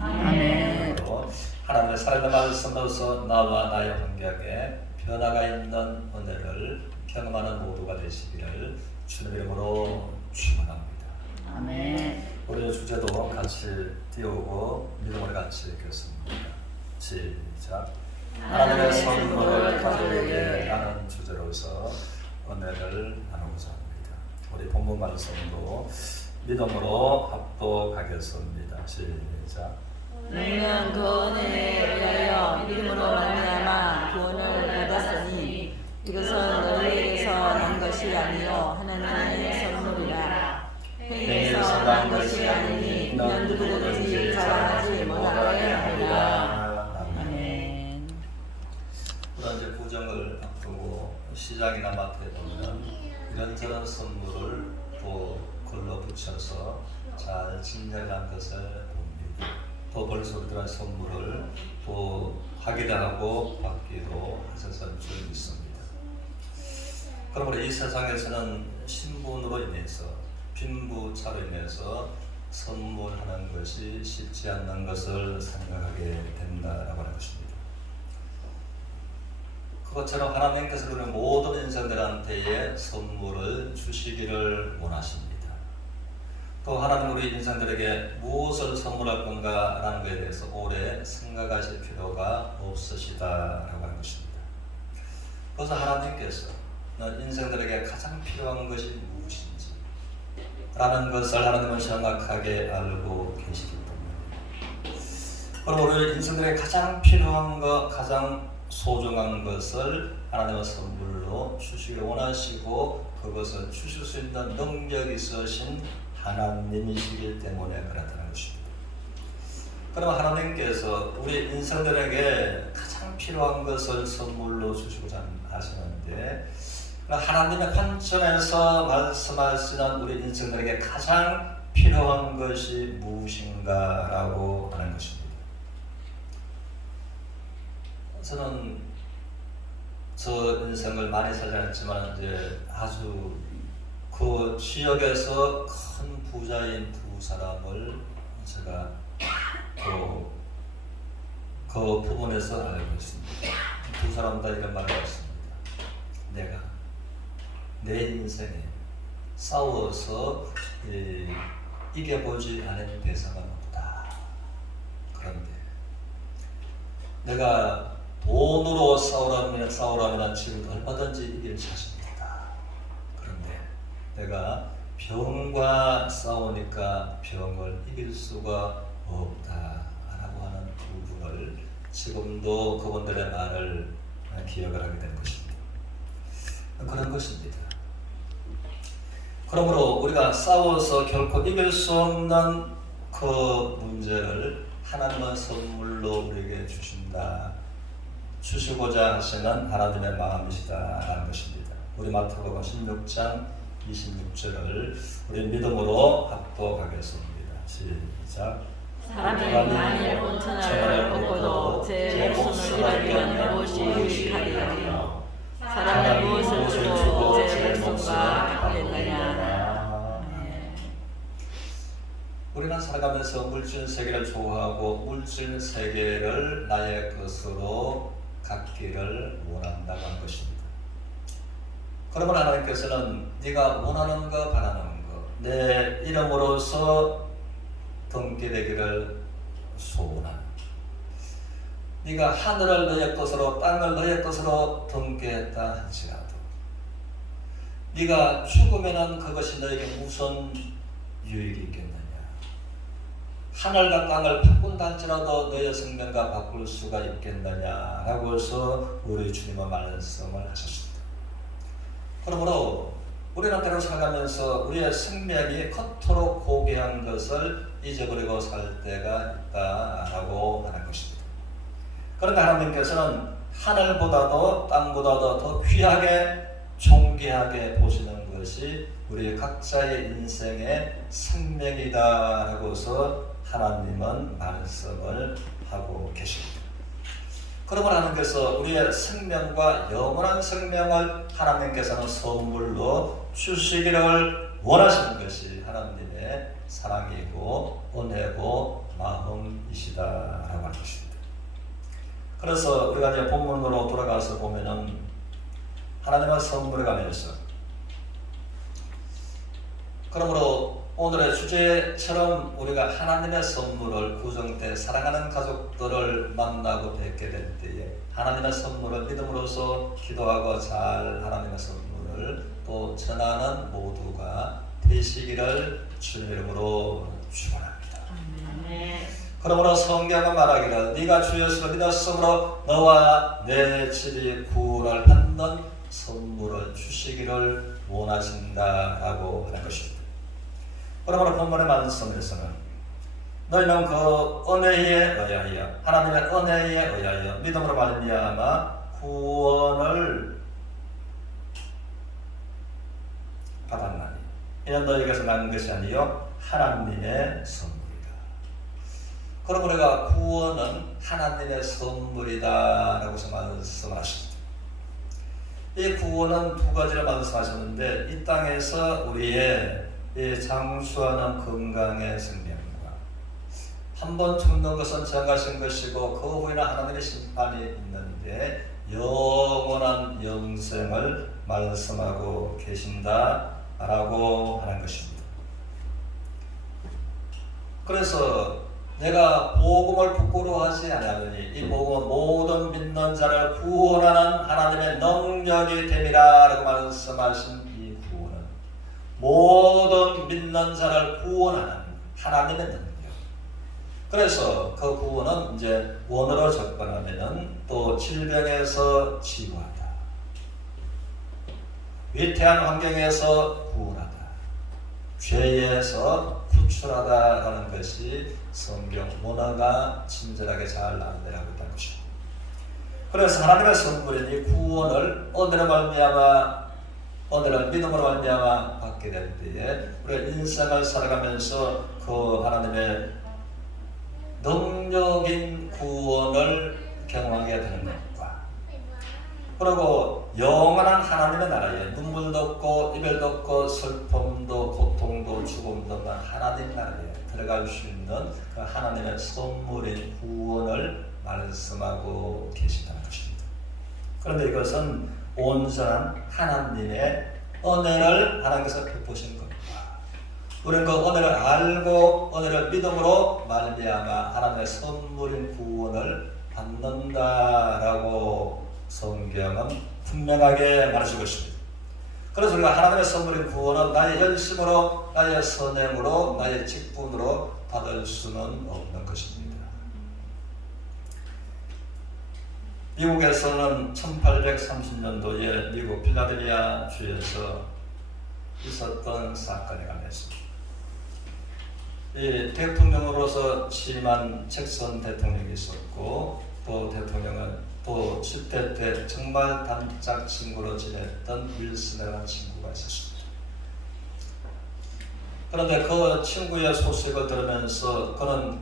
아멘. 하나님의 사랑의 말씀으로서 나와 나의 환경에 변화가 있는 은혜를 경험하는 모두가 되시기를 주님 이름으로 축원합니다. 아멘. 우리 주제도 같이 띄우고 믿음으로 같이 읽겠습니다. 시작. 하나님의 선물을 가족에게 라는 주제로서 은혜를 나누고자 합니다. 우리 본문 말씀도 믿음으로 합독하겠습니다. 시작. 너희는 그 은혜에 의하여 믿음으로 말미암아 구원을 받았으니 이것은 너희에게서 난 것이 아니요 하나님의 선물이라. 행위에서 난 것이 아니니 이는 누구든지 자랑하지 못하게 하리라. 아멘. 우리가 이제 구정을 앞두고 시장이나 마트에 보면 이런저런 선물을 또 글로 붙여서 잘 진열한 것을 봅니다. 또 벌써 그런 선물을 또 하기도 하고 받기도 하셔서 줄 있습니다. 그러므로 이 세상에서는 신분으로 인해서 빈부차로 인해서 선물하는 것이 쉽지 않는 것을 생각하게 된다라고 하는 것입니다. 그것처럼 하나님께서 우리 모든 인생들한테의 선물을 주시기를 원하십니다. 또 하나님 우리 인생들에게 무엇을 선물할 건가라는 것에 대해서 오래 생각하실 필요가 없으시다라고 하는 것입니다. 그래서 하나님께서 인생들에게 가장 필요한 것이 무엇인지 라는 것을 하나님은 정확하게 알고 계시기 때문에 그럼 우리 인생들에게 가장 필요한 것, 가장 소중한 것을 하나님의 선물로 주시기를 원하시고 그것을 주실 수 있는 능력이 있으신 하나님이시기 때문에 그렇다는 것입니다. 그럼 하나님께서 우리 인생들에게 가장 필요한 것을 선물로 주시고자 하시는데 하나님의 관점에서 말씀하시는 우리 인생들에게 가장 필요한 것이 무엇인가라고 하는 것입니다. 저는 저 인생을 많이 살지 않았지만 이제 아주 그 지역에서 큰 부자인 두 사람을 제가 그 부분에서 알고 있습니다. 두 사람 다 이런 말을 했습니다. 내가 내 인생에 싸워서 이겨보지 않은 대상은 없다. 그런데 내가 돈으로 싸우라면 지금 얼마든지 이길 자신이 있다. 그런데 내가 병과 싸우니까 병을 이길 수가 없다라고 하는 부분을 지금도 그분들의 말을 기억을 하게 되는 것입니다. 그런 것입니다. 그러므로 우리가 싸워서 결코 이길 수 없는 그 문제를 하나님은 선물로 우리에게 주시고자 하시는 하나님의 마음이시다라는 것입니다. 우리 마태복음 16장 26절을 우리 믿음으로 합독하겠습니다. 시작. 사람이 만일 온천을 얻고도 제 목숨을 잃으면 무엇이 유익하리요? 사람이 무엇을 주고 제 목숨과 갚겠느냐? 우리는 살아가면서 물질 세계를 좋아하고 물질 세계를 나의 것으로 갖기를 원한다고 하는 것입니다. 그러면 하나님께서는 네가 원하는 거 바라는 거 내 이름으로서 등기 되기를 소원하는 네가 하늘을 너의 것으로 땅을 너의 것으로 등기했다 할지라도 네가 죽으면은 그것이 너에게 무슨 유익이 있겠느냐. 하늘과 땅을 바꾼다 할지라도 너의 생명과 바꿀 수가 있겠느냐라고 해서 우리 주님의 말씀을 하셨습니다. 그러므로 우리는 때로 살아가면서 우리의 생명이 겉으로 고귀한 것을 잊어버리고 살 때가 있다라고 하는 것입니다. 그런데 하나님께서는 하늘보다도 땅보다도 더 귀하게 존귀하게 보시는 것이 우리 각자의 인생의 생명이다라고서 하나님은 말씀을 하고 계십니다. 그러면 하나님께서 우리의 생명과 영원한 생명을 하나님께서는 선물로 주시기를 원하시는 것이 하나님의 사랑이고 은혜고 마음이시다라고 하는 것입니다. 그래서 우리가 이제 본문으로 돌아가서 보면은 하나님의 선물에 관해서, 그러므로 오늘의 주제처럼 우리가 하나님의 선물을 구정 때 사랑하는 가족들을 만나고 뵙게 될 때에 하나님의 선물을 믿음으로써 기도하고 잘 하나님의 선물을 또 전하는 모두가 되시기를 주님 이름으로 축원합니다. 그러므로 성경은 말하기를 네가 주 예수를 믿었으므로 너와 내 집이 구원을 받는 선물을 주시기를 원하신다라고 하는 것입니다. 그러므로 본문의 말씀에서는 너희는 그 은혜에 의하여 하나님의 은혜에 의하여 믿음으로 말미암아 구원을 받았나니 이는 너희에게서 난 것이 아니요 하나님의 선물이다. 그러므로 우리가 구원은 하나님의 선물이다라고 말씀하십니다. 이 구원은 두 가지를 말씀하셨는데 이 땅에서 우리의 장수하는 건강의 생명과 한 번 죽는 것은 정하신 것이고 그 후에는 하나님의 심판이 있는데 영원한 영생을 말씀하고 계신다라고 하는 것입니다. 그래서 내가 복음을 부끄러워하지 아니하노니 이 복음은 모든 믿는 자를 구원하는 하나님의 능력이 됨이라고 말씀하신 이 구원은 모든 믿는 자를 구원하는 하나님의 능력. 그래서 그 구원은 이제 원어로 접근하면은 또 질병에서 치유하다, 위태한 환경에서 구원하다, 죄에서 구출하다라는 것이 성경 원어가 친절하게 잘 안내하고 있다는 것입니다. 그래서 하나님의 선물인 이 구원을 오늘의 말미암아 오늘은 믿음으로 말미암아 받게 될 때에 우리가 인생을 살아가면서 그 하나님의 능력인 구원을 경험하게 되는 것과 그리고 영원한 하나님의 나라에 눈물도 없고 이별도 없고 슬픔도 고통도 죽음도 없는 하나님 나라에 들어갈 수 있는 그 하나님의 선물인 구원을 말씀하고 계시다는 것입니다. 그런데 이것은 온전한 하나님의 은혜를 하나님께서 베푸신 겁니다. 우리는 그 은혜를 알고 은혜를 믿음으로 말미암아 하나님의 선물인 구원을 받는다라고 성경은 분명하게 말해주고 있습니다. 그래서 우리가 하나님의 선물인 구원은 나의 열심으로, 나의 선행으로, 나의 직분으로 받을 수는 없는 것입니다. 미국에서는 1830년도에 미국 필라델피아 주에서 있었던 사건에 관해서 이 대통령으로서 취임한 잭슨 대통령이 있었고 또 대통령은 또 10대 때 정말 단짝 친구로 지냈던 윌슨이라는 친구가 있었습니다. 그런데 그 친구의 소식을 들으면서 그는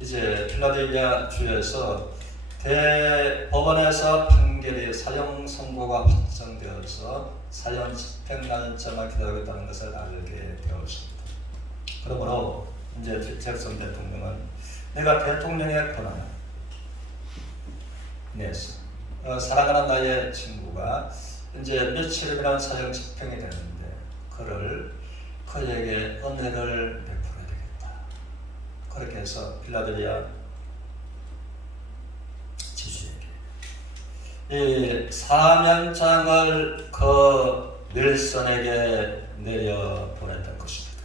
이제 필라델피아 주에서 대법원에서 판결이 사형 선고가 확정되어서 사형 집행 날짜만 기다리고 있다는 것을 알게 되었습니다. 그러므로 이제 잭슨 대통령은 내가 대통령의 권한을 내서 사랑하는 나의 친구가 이제 며칠이면 사형 집행이 되는데 그에게 은혜를 베풀어야 되겠다. 그렇게 해서 필라델피아 지주에게 이 사면장을 그 윌슨에게 내려 보냈던 것입니다.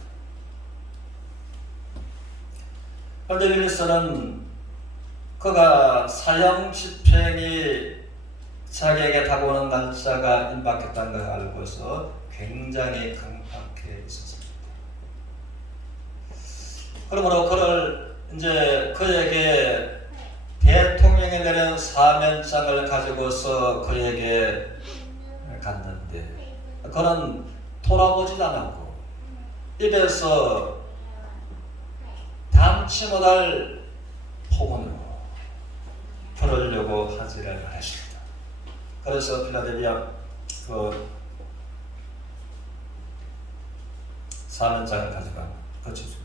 그런데 윌슨은 그가 사형 집행이 자기에게 다가오는 날짜가 임박했다는 걸 알고서 굉장히 강팍해 있었습니다. 그러므로 그에게 대통령이 내린 사면장을 가지고서 그에게 갔는데 그는 돌아보지도 않았고 입에서 담지 못할 폭언으로 그러려고 하지를 않았습니다. 그래서 필라델피아 그 사면장을 가져가 거치죠.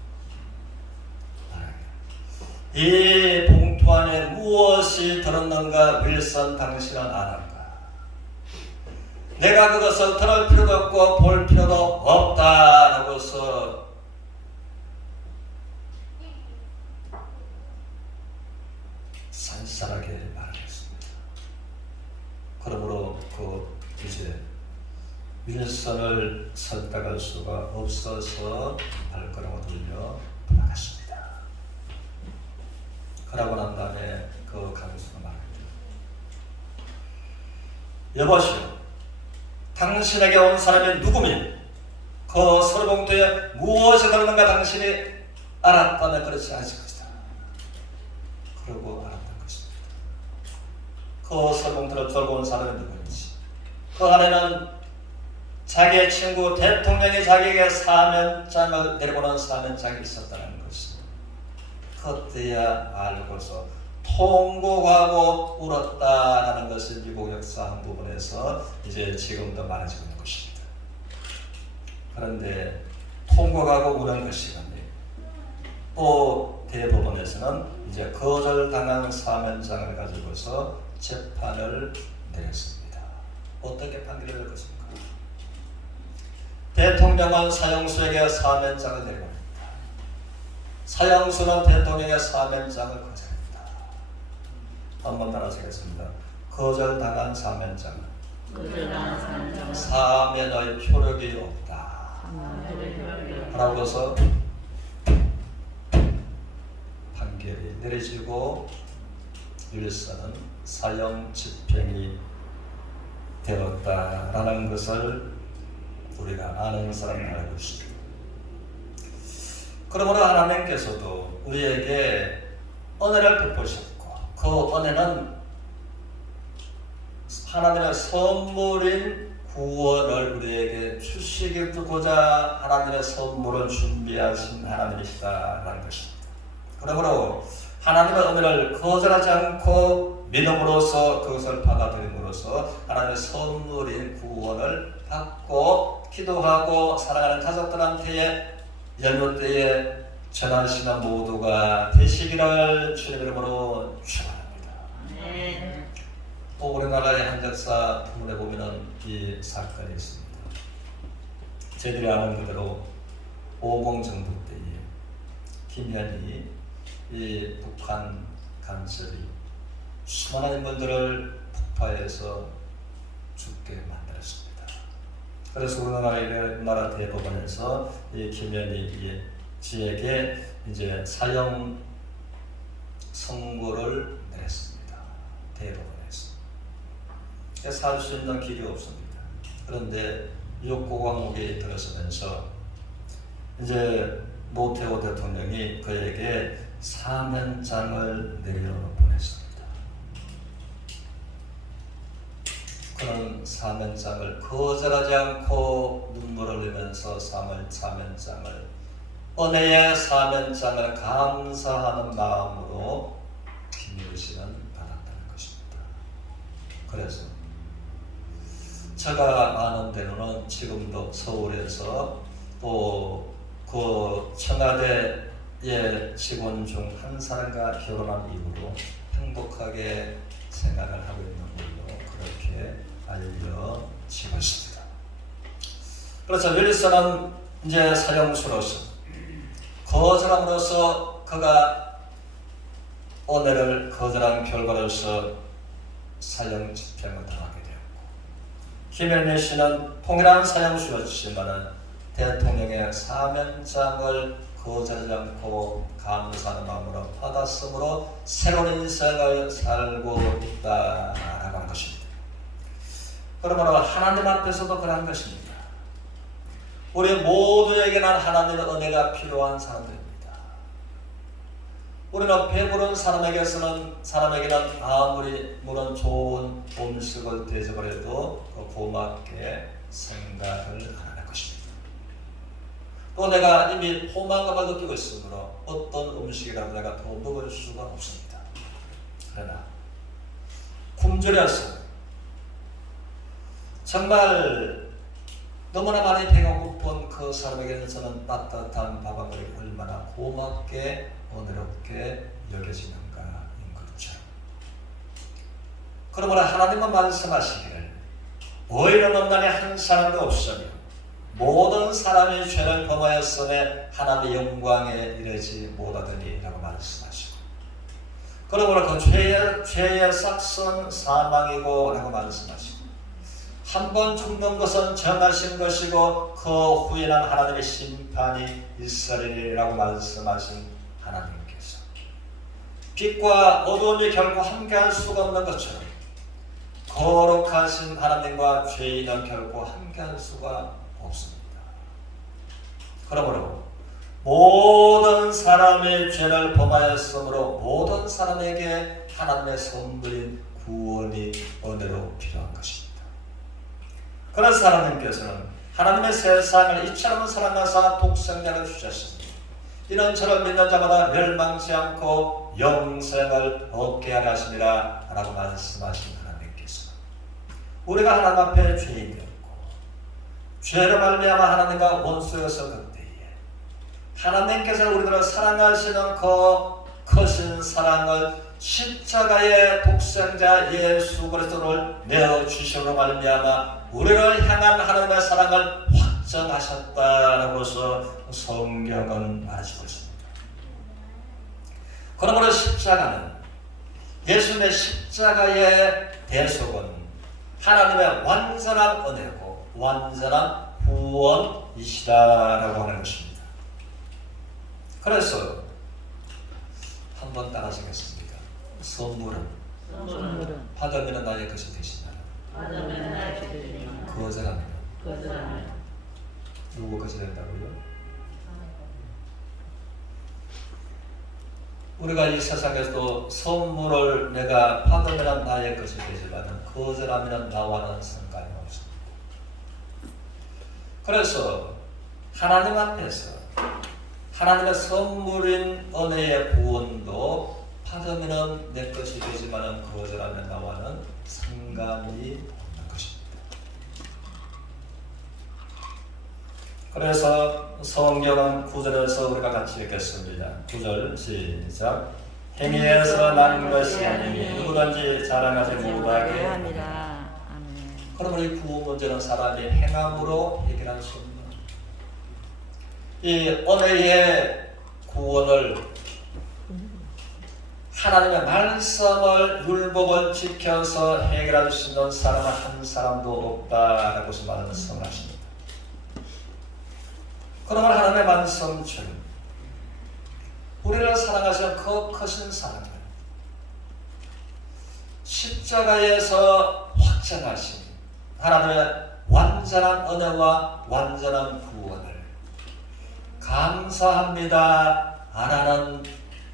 이 봉투 안에 무엇이 들었는가 윌슨 당신은 아는가? 내가 그것을 들을 필요도 없고 볼 필요도 없다라고서 산산하게 말했습니다. 그러므로 이제 윌슨을 설득할 수가 없어서 발걸음을 돌려 돌아갔습니다. 그러고 난 다음에 그 강수가 말합니다. 여보시오, 당신에게 온 사람이 누구며 그 서류봉투에 무엇이 들었는가 당신이 알았다면 그렇지 않을 것이다. 그러고 알았던 것입니다. 그 서류봉투를 들고 온 사람이 누구인지, 그 안에는 자기의 친구 대통령이 자기에게 사면장을 내려보낸 사면장이 있었다는 것을 그때야 알고서 통곡하고 울었다라는 것을 미국 역사 한 부분에서 이제 지금도 말해지고 있는 것입니다. 그런데 통곡하고 우는 것이 아니에요. 또 대법원에서는 이제 거절당한 사면장을 가지고서 재판을 내렸습니다. 어떻게 판결이 될 것입니까? 대통령은 사형수에게 사면장을 내려봅니다. 사형수는 대통령의 사면장을 거절합니다. 한번 따라하시겠습니다. 거절당한 사면장은 사면의 효력이 없다 라고서 판결이 내려지고 윌슨은 사형 집행이 되었다라는 것을 우리가 아는 사람은 알고 있습니다. 그러므로 하나님께서도 우리에게 은혜를 베푸셨고 그 은혜는 하나님의 선물인 구원을 우리에게 주시고자 하나님의 선물을 준비하신 하나님이시다라는 것입니다. 그러므로 하나님의 은혜를 거절하지 않고 믿음으로써 그것을 받아들임으로써 하나님의 선물인 구원을 받고 기도하고 사랑하는 가족들한테 연휴 때에 전하시는 모두가 되시기를 주님 이름으로 축원합니다. 또 우리나라의 한적사 부문에 보면은 이 사건이 있습니다. 저희들이 아는 그대로 오공정부 때에 김현이 이 북한 간첩이 수많은 인물들을 폭파해서 죽게 만들었습니다. 그래서 우리나라 대법원에서 이 김현희 씨에게 이제 사형 선고를 내렸습니다. 대법원에서. 살 수 있는 길이 없습니다. 그런데 육고강목이 들어서면서 이제 노태우 대통령이 그에게 사면장을 내려보냈습니다. 그는 사면장을 거절하지 않고 눈물을 흘리면서 사면장을 은혜의 사면장을 감사하는 마음으로 김일우 씨는 받았다는 것입니다. 그래서 제가 아는 데로는 지금도 서울에서 또 그 청와대의 직원 중 한 사람과 결혼한 이후로 행복하게 생활을 하고 있는 걸로 그렇게 알려지고 있습니다. 그래서 윌슨은 이제 사형수로서 거절함으로써 그가 은혜를 거절한 결과로서 사형 집행을 당하게 되었고, 김현희 씨는 통일한 사형수였지만은 대통령의 사면장을 거절하지 않고 감사하는 마음으로 받았으므로 새로운 인생을 살고 있다라고 하는 것입니다. 그러므로 하나님 앞에서도 그런 것입니다. 우리 모두에게는 하나님의 은혜가 필요한 사람들입니다. 우리는 배부른 사람에게는 아무리 물론 좋은 음식을 대접을 해도 고맙게 생각을 하는 것입니다. 또 내가 이미 포만감을 느끼고 있으므로 어떤 음식이라도 내가 더 먹을 수가 없습니다. 그러나 굶주려서 정말 너무나 많이 배가 고픈 그 사람에게는 저는 따뜻한 밥 한 그릇 얼마나 고맙게 은혜롭게 여겨지는가인 거죠. 그러므로 하나님은 말씀하시기를 의인은 없나니 한 사람도 없으며 모든 사람이 죄를 범하였음에 하나님의 영광에 이르지 못하더니 라고 말씀하시고, 그러므로 그 죄의 삭은 사망이고 라고 말씀하시고, 한 번 죽는 것은 정하신 것이고 그 후에는 하나님의 심판이 있으리라고 말씀하신 하나님께서 빛과 어둠이 결코 함께할 수가 없는 것처럼 거룩하신 하나님과 죄인은 결코 함께할 수가 없습니다. 그러므로 모든 사람의 죄를 범하였으므로 모든 사람에게 하나님의 선물인 구원이 은혜로 필요한 것입니다. 그래서 하나님께서는 하나님의 세상을 이처럼 사랑하사 독생자를 주셨습니다. 이는 저를 믿는 자마다 멸망치 않고 영생을 얻게 하려 하심이라 라고 말씀하신 하나님께서 우리가 하나님 앞에 죄인이었고 죄로 말미암아 하나님과 원수여서 그때에 하나님께서 우리들을 사랑하시는 그 크신 사랑을 십자가의 독생자 예수 그리스도를 내어주심으로 말미암아 우리를 향한 하나님의 사랑을 확정하셨다라고서 성경은 말해주고 있습니다. 그러므로 십자가는 예수님의 십자가의 대속은 하나님의 완전한 은혜고 완전한 구원이시다라고 하는 것입니다. 그래서 한번 따라하시겠습니까? 선물은 받으면 나의 것이 되시나요? 거절하면 누구 것이 된다고요? 우리가 이 세상에서도 선물을 내가 받으면 나의 것이 되지만 거절하면 나와는 상관이 없습니다. 그래서 하나님 앞에서 하나님의 선물인 은혜의 구원도 받으면 내 것이 되지만 거절하면 나와는 상관이 없는 것입니다. 그래서 성경은 9절에서 우리가 같이 읽겠습니다. 9절 시작. 행위에서 난 것이 아니니 누구든지 자랑하지 못하게 함이라. 그러므로 이 구원 문제는 사람이 행함으로 해결할 수 없는 이 은혜의 구원을 하나님의 말씀을 율법을 지켜서 해결할 수 있는 사람은 한 사람도 없다라고 말씀하십니다. 그러면 하나님의 말씀처럼 우리를 사랑하시는 그 크신 사랑을 십자가에서 확정하신 하나님의 완전한 은혜와 완전한 구원을 감사합니다 안 하는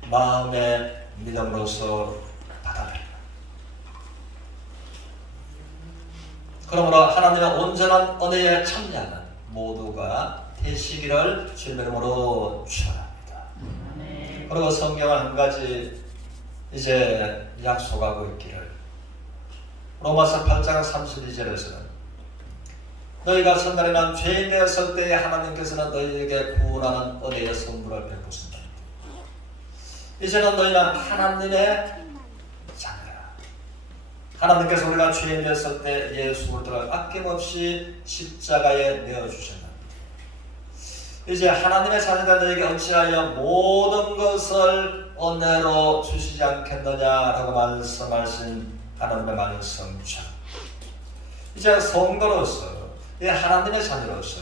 마음의 믿음으로서 받아들입니다. 그러므로 하나님의 온전한 은혜에 참여하는 모두가 되시기를 주님의 이름으로 축원합니다. 그리고 성경은 한 가지 이제 약속하고 있기를 로마서 8장 32절에서는 너희가 첫날에 난 죄인 되었을 때에 하나님께서는 너희에게 구원하는 은혜의 선물을 베푸신다. 이제는 너희는 하나님의 자녀라. 하나님께서 우리가 죄인 되었을 때 예수 그리스도를 아낌없이 십자가에 내어주셨다. 이제 하나님의 자녀가 너에게 어찌하여 모든 것을 은혜로 주시지 않겠느냐라고 말씀하신 하나님의 말씀처럼 이제 성도로서 하나님의 자녀로서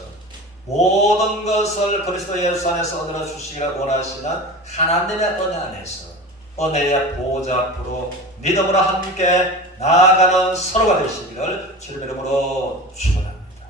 모든 것을 그리스도 예수 안에서 은혜로 주시기를 원하시는 하나님의 은혜 안에서 은혜의 보좌 앞으로 믿음으로 함께 나아가는 서로가 되시기를 주님의 이름으로 축원합니다.